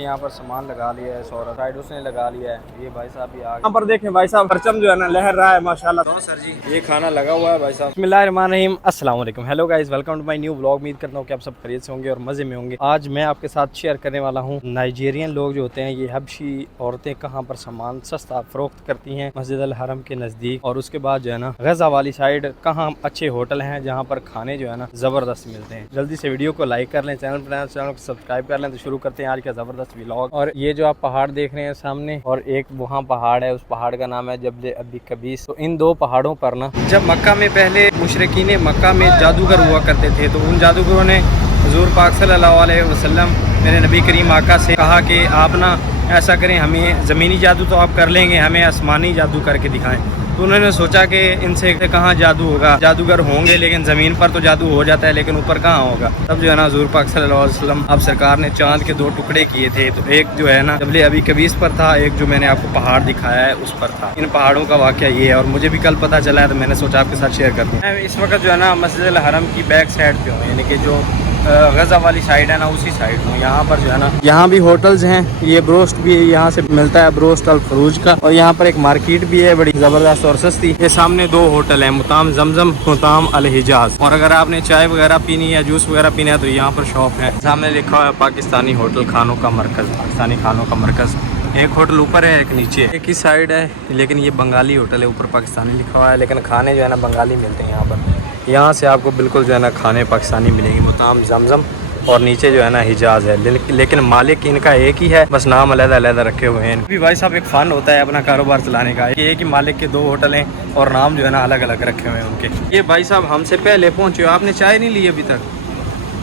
यहाँ पर सामान लगा लिया है, सौरभ साइड उसने लगा लिया है। ये भाई साहब भी आ गए। यहाँ पर देखें भाई साहब, परचम जो है ना लहर रहा है माशाल्लाह। तो सर जी ये खाना लगा हुआ है भाई साहब। बिस्मिल्लाहिर्रहमानिर्रहीम, अस्सलाम वालेकुम, hello guys, welcome to my new vlog. उम्मीद करता हूँ कि आप सब खैरियत से होंगे और मज़े में होंगे। आज मैं आपके साथ शेयर करने वाला हूँ नाइजीरियन लोग जो होते हैं, ये हबशी औरतें कहाँ पर सामान सस्ता फरोख्त करती हैं मस्जिद अल हरम के नज़दीक। और उसके बाद जो है ना गजा वाली साइड कहाँ अच्छे होटल हैं जहाँ पर खाने जो है ना ज़बरदस्त मिलते हैं। जल्दी से वीडियो को लाइक कर लें, चैनल को सब्सक्राइब कर लें। तो शुरू करते हैं आज का ज़बरदस्त व्लॉग। और ये जो आप पहाड़ देख रहे हैं सामने, और एक वहाँ पहाड़ है, उस पहाड़ का नाम है जबल अबी कबीस। तो इन दो पहाड़ों पर ना जब मक्का में पहले मुशरिकीन मक्का में जादूगर हुआ करते थे, तो उन जादूगरों ने हुजूर पाक सल्लल्लाहु अलैहि वसल्लम मेरे नबी करीम आका से कहा कि आप ना ऐसा करें, हमें ज़मीनी जादू तो आप कर लेंगे, हमें आसमानी जादू करके दिखाएं। तो उन्होंने सोचा कि इनसे कहाँ जादू होगा, जादूगर होंगे लेकिन ज़मीन पर तो जादू हो जाता है लेकिन ऊपर कहाँ होगा। तब जो है ना हुजूर पाक सल्लल्लाहु अलैहि वसल्लम अब सरकार ने चांद के 2 टुकड़े किए थे। तो एक जो है ना जबल अबी कबीस पर था, एक जो मैंने आपको पहाड़ दिखाया है उस पर था। इन पहाड़ों का वाक़या ये है और मुझे भी कल पता चला है, तो मैंने सोचा आपके साथ शेयर कर दूँ। मैं इस वक्त जो है ना मस्जिद अल हरम की बैक साइड पे हूँ, यानी कि जो गजा वाली साइड है ना उसी साइड हूँ। यहाँ पर जो है ना यहाँ भी होटल्स हैं, ये ब्रोस्ट भी यहाँ से मिलता है, ब्रोस्ट अल फरूज का। और यहाँ पर एक मार्केट भी है बड़ी ज़बरदस्त और सस्ती। ये सामने 2 होटल हैं, मुताम जमजम, मुताम अल हिजाज। और अगर आपने चाय वगैरह पीनी है, जूस वगैरह पीना है, तो यहाँ पर शॉप है। सामने लिखा हुआ है पाकिस्तानी होटल खानों का मरकज़, पाकिस्तानी खानों का मरकज़। एक होटल ऊपर है, एक नीचे, एक ही साइड है, लेकिन ये बंगाली होटल है, ऊपर पाकिस्तानी लिखा हुआ है, लेकिन खाने जो है ना बंगाली मिलते हैं यहाँ पर। यहाँ से आपको बिल्कुल जो है ना खाने पाकिस्तानी मिलेंगे, मुताम जमजम। और नीचे जो है ना हिजाज है, लेकिन मालिक इनका एक ही है, बस नाम अलग-अलग रखे हुए हैं। भी भाई साहब एक फ़न होता है अपना कारोबार चलाने का, एक ही मालिक के 2 होटल हैं और नाम जो है ना अलग अलग रखे हुए हैं उनके। ये भाई साहब हमसे पहले पहुँचे, आपने चाय नहीं ली अभी तक?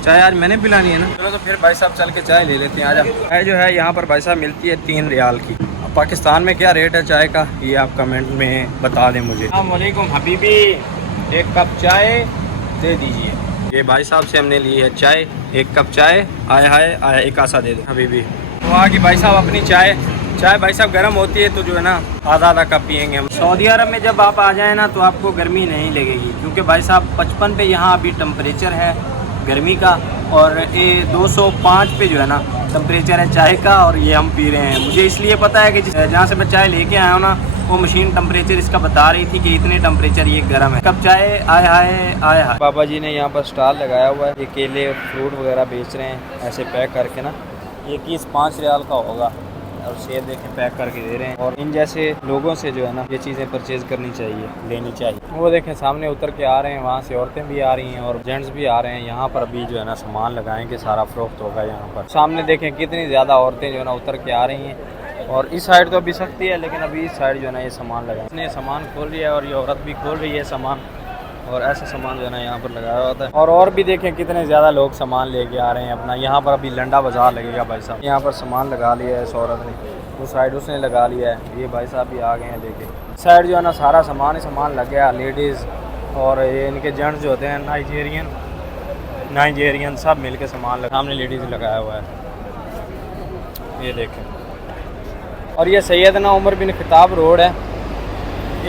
चाय आज मैंने पिलानी है ना। चलो तो फिर भाई साहब चल के चाय ले लेते हैं। आज चाय जो है यहाँ पर भाई साहब मिलती है 3 रियाल की। पाकिस्तान में क्या रेट है चाय का, ये आप कमेंट में बता दें मुझे। अस्सलाम वालेकुम हबीबी, 1 कप चाय दे दीजिए। ये भाई साहब से हमने ली है चाय, 1 कप चाय। आया एक आसा दे दो हबीबी। तो आगे भाई साहब अपनी चाय भाई साहब गर्म होती है तो जो है ना आधा कप पियेंगे हम। सऊदी अरब में जब आप आ जाए ना तो आपको गर्मी नहीं लगेगी, क्योंकि भाई साहब 55 पे यहाँ अभी टेम्परेचर है गर्मी का, और ये 205 पे जो है ना टेम्परेचर है चाय का, और ये हम पी रहे हैं। मुझे इसलिए पता है कि जहाँ से मैं चाय लेके आया हूँ ना, वो मशीन टेम्परेचर इसका बता रही थी कि इतने टेम्परेचर ये गर्म है। कब चाय आया। बाबा जी ने यहाँ पर स्टॉल लगाया हुआ है, ये केले फ्रूट वगैरह बेच रहे हैं ऐसे पैक करके ना। ये कीस 5 रियाल का होगा और सेब देखें पैक करके दे रहे हैं। और इन जैसे लोगों से जो है ना ये चीज़ें परचेज करनी चाहिए, लेनी चाहिए। वो देखें सामने उतर के आ रहे हैं, वहाँ से औरतें भी आ रही हैं और जेंट्स भी आ रहे हैं। यहाँ पर अभी जो है ना सामान लगाएंगे, सारा फरोख्त होगा यहाँ पर। सामने देखें कितनी ज़्यादा औरतें जो है ना उतर के आ रही हैं। और इस साइड तो अभी सख्ती है, लेकिन अभी इस साइड जो है ना ये सामान लगा, इसने सामान खोल रही है और ये औरत भी खोल रही है सामान। और ऐसा सामान जो है ना यहाँ पर लगाया होता है। और भी देखें कितने ज़्यादा लोग सामान लेके आ रहे हैं अपना। यहाँ पर अभी लंडा बाज़ार लगेगा भाई साहब। यहाँ पर सामान लगा लिया है इस औरत ने, उस साइड उसने लगा लिया है। ये भाई साहब भी आ गए हैं लेके। साइड जो है ना सारा सामान ही सामान लग गया, लेडीज़ और ये इनके जेंट्स जो होते हैं नाइजीरियन सब मिल के सामान लगा। सामने लेडीज़ लगाया हुआ है, ये देखें। और ये सैयदना उमर बिन खिताब रोड है,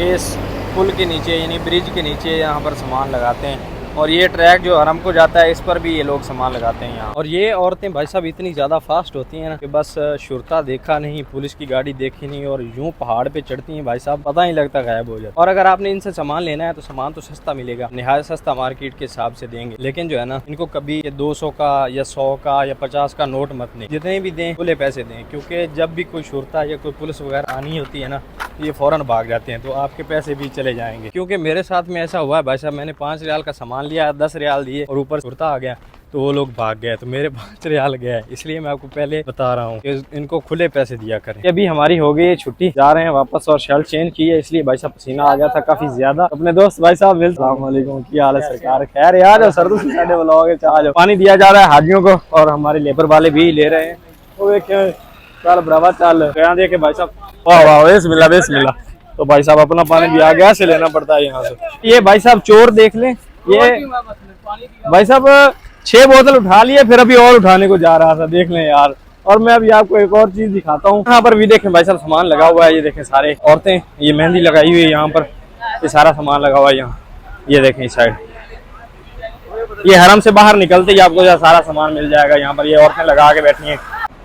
इस पुल के नीचे यानी ब्रिज के नीचे यहाँ पर सामान लगाते हैं। और ये ट्रैक जो हरम को जाता है इस पर भी ये लोग सामान लगाते हैं यहाँ। और ये औरतें भाई साहब इतनी ज़्यादा फास्ट होती हैं ना कि बस शुरता देखा नहीं, पुलिस की गाड़ी देखी नहीं और यूं पहाड़ पे चढ़ती हैं भाई साहब, पता ही लगता गायब हो जाता। और अगर आपने इनसे सामान लेना है तो सामान तो सस्ता मिलेगा, निहायत सस्ता मार्केट के हिसाब से देंगे। लेकिन जो है ना इनको कभी 200 का या 100 का या 50 का नोट मत दें, जितने भी दें खुले पैसे दें। क्योंकि जब भी कोई शुरता या कोई पुलिस वगैरह आनी होती है ना, ये फ़ौरन भाग जाते हैं, तो आपके पैसे भी चले जाएंगे। क्योंकि मेरे साथ में ऐसा हुआ है भाई साहब, मैंने 5 रियाल का सामान लिया, 10 रियाल दिए और ऊपर शुरता आ गया तो वो लोग भाग गए, तो मेरे 5 रियाल गए। इसलिए मैं आपको पहले बता रहा हूँ कि इनको खुले पैसे दिया करें। अभी हमारी हो गई है छुट्टी, जा रहे हैं वापस और शर्ट चेंज की है, इसलिए भाई साहब पसीना आ गया था काफी ज्यादा। अपने दोस्त भाई साहब अस्सलामुअलैकुम, क्या हाल है सरकार? खैर यार सर्द से साढ़े ब्लॉग है, पानी दिया जा रहा है हाजियों को और हमारे लेबर वाले भी ले रहे हैं। वो देखे चल बराबर चल देखे भाई साहब, वाह वाह बिस्मिल्लाह। तो भाई साहब अपना पानी भी आ गया से लेना पड़ता है यहाँ से। ये भाई साहब चोर देख लें, ये भाई साहब 6 बोतल उठा लिए, फिर अभी और उठाने को जा रहा था, देख लें यार। और मैं अभी आपको एक और चीज दिखाता हूँ। यहाँ पर भी देखें भाई साहब सामान लगा हुआ है, ये देखें सारे औरतें, ये मेहंदी लगाई हुई है यहाँ पर, ये सारा सामान लगा हुआ है यहाँ। ये देखें इस साइड, ये हरम से बाहर निकलते ही आपको सारा सामान मिल जाएगा यहाँ पर। ये औरतें लगा के बैठी हैं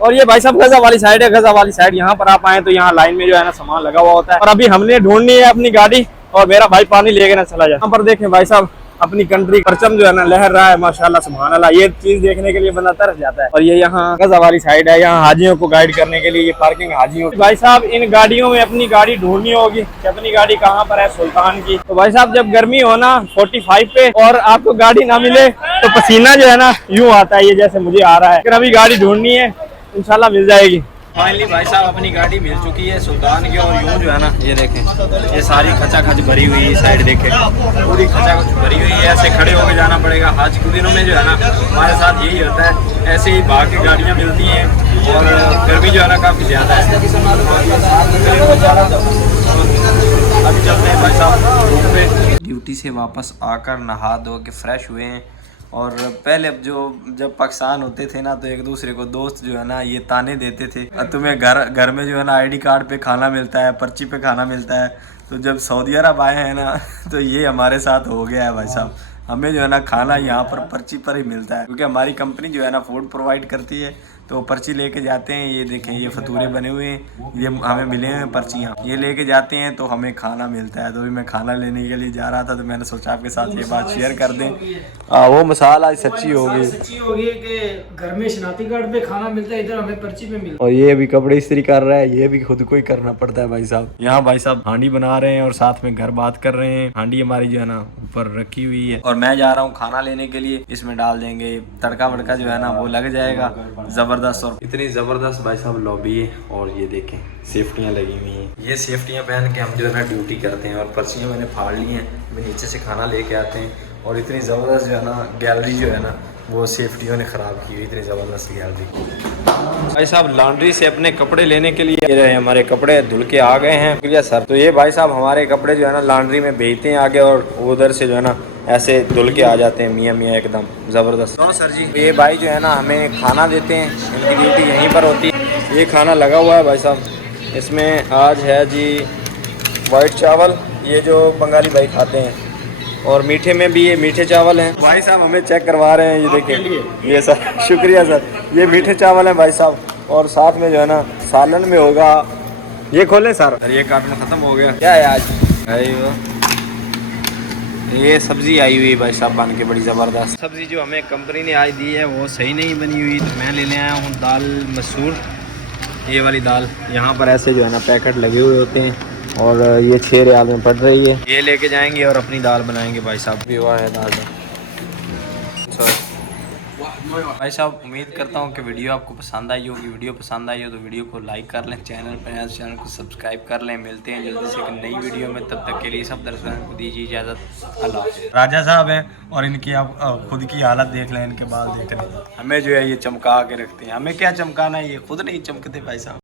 और ये भाई साहब गजा वाली साइड है। गजा वाली साइड यहाँ पर आप आए तो यहाँ लाइन में जो है ना सामान लगा हुआ होता है। और अभी हमने ढूंढनी है अपनी गाड़ी और मेरा भाई पानी लेके ना चला जाए। यहाँ पर देखें भाई साहब अपनी कंट्री परचम जो है ना लहर रहा है, माशाल्लाह सुभान अल्लाह। ये चीज देखने के लिए बंदा तरस जाता है। और ये यहाँ गजा वाली साइड है, यहाँ हाजियों को गाइड करने के लिए ये पार्किंग हाजियों की। भाई साहब इन गाड़ियों में अपनी गाड़ी ढूंढनी होगी कि अपनी गाड़ी कहाँ पर है, सुल्तान की। तो भाई साहब जब गर्मी हो ना 45 पे और आपको गाड़ी ना मिले तो पसीना जो है ना यूं आता है, ये जैसे मुझे आ रहा है। लेकिन अभी गाड़ी ढूंढनी है, इंशाल्लाह मिल जाएगी। फाइनली भाई साहब अपनी गाड़ी मिल चुकी है सुल्तान की। और यूं जो है ना ये देखें, ये सारी खचाखच भरी हुई है। साइड देखें पूरी खचाखच भरी हुई है। ऐसे खड़े होकर जाना पड़ेगा। आज के दिनों में जो है ना हमारे साथ यही होता है, ऐसे ही भाग के गाड़ियाँ मिलती हैं। और गर्मी जो है ना काफ़ी ज़्यादा है। अभी चलते हैं भाई साहब रूम पे। ड्यूटी से वापस आकर नहा धो के फ्रेश हुए हैं। और पहले जब पाकिस्तान होते थे ना तो एक दूसरे को दोस्त जो है ना ये ताने देते थे, तुम्हें घर में जो है ना आईडी कार्ड पे खाना मिलता है, पर्ची पे खाना मिलता है। तो जब सऊदी अरब आए हैं ना तो ये हमारे साथ हो गया है भाई साहब। हमें जो है ना खाना यहाँ पर पर्ची पर ही मिलता है, क्योंकि हमारी कंपनी जो है ना फूड प्रोवाइड करती है। तो पर्ची लेके जाते हैं। ये देखें ये फतूरे बने हुए हैं, ये हमें मिले हैं पर्चियाँ, ये लेके जाते हैं तो हमें खाना मिलता है। तो भी मैं खाना लेने के लिए जा रहा था तो मैंने सोचा आपके साथ ये बात शेयर कर दें। वो मिसाल आज सच्ची हो गई कि घर में शनाती कार्ड पे खाना मिलता है, इधर हमें पर्ची पे मिलता है। और ये अभी कपड़े इस्त्री कर रहा है, ये भी खुद को ही करना पड़ता है भाई साहब। यहाँ भाई साहब हांडी बना रहे हैं और साथ में घर बात कर रहे हैं। हांडी हमारी जो है ना ऊपर रखी हुई है और मैं जा रहा हूँ खाना लेने के लिए। इसमें डाल देंगे तड़का वड़का जो है ना वो लग जाएगा जबरदस्त। और इतनी जबरदस्त भाई साहब लॉबी है। और ये देखें सेफ्टियाँ लगी हुई हैं। ये सेफ्टियाँ पहन के हम जो है ना ड्यूटी करते हैं। और पर्चियाँ मैंने फाड़ ली हैं, मैं नीचे से खाना लेके आते हैं। और इतनी ज़बरदस्त जो है ना गैलरी जो है ना वो सेफ्टियों ने ख़राब की हुई, इतनी ज़बरदस्त गैलरी। भाई साहब लॉन्ड्री से अपने कपड़े लेने के लिए ये रहे, हमारे कपड़े धुल के आ गए हैं। शुक्रिया सर। तो ये भाई साहब हमारे कपड़े जो है ना लॉन्ड्री में भेजते हैं आगे और उधर से जो है ना ऐसे धुल के आ जाते हैं मियाँ मियाँ एकदम ज़बरदस्त। तो सर जी ये भाई जो है ना हमें खाना देते हैं, इनकी ड्यूटी यहीं पर होती है। ये खाना लगा हुआ है भाई साहब, इसमें आज है जी वाइट चावल, ये जो बंगाली भाई खाते हैं। और मीठे में भी ये मीठे चावल हैं। भाई साहब हमें चेक करवा रहे हैं, ये देखिए ये सर शुक्रिया सर। ये मीठे चावल हैं भाई साहब और साथ में जो है ना सालन में होगा। ये खोलें सर। ये कार्टून ख़त्म हो गया। क्या है आज? ये सब्ज़ी आई हुई है भाई साहब बन के, बड़ी ज़बरदस्त सब्ज़ी जो हमें कंपनी ने आज दी है वो सही नहीं बनी हुई। तो मैं लेने आया हूँ दाल मसूर, ये वाली दाल। यहाँ पर ऐसे जो है ना पैकेट लगे हुए होते हैं और ये 6 रियाल में पड़ रही है। ये लेके जाएंगे और अपनी दाल बनाएंगे भाई साहब। भी हुआ है दाल भाई साहब। उम्मीद करता हूँ कि वीडियो आपको पसंद आई होगी। वीडियो पसंद आई हो तो वीडियो को लाइक कर लें, चैनल को सब्सक्राइब कर लें। मिलते हैं जल्दी से एक नई वीडियो में, तब तक के लिए सब दर्शकों को दीजिए इजाज़त। अल्लाह। राजा साहब हैं और इनकी आप खुद की हालत देख लें, इनके बाल देख लें। हमें जो है ये चमका के रखते हैं। हमें क्या चमकाना है, ये खुद नहीं चमकते भाई साहब।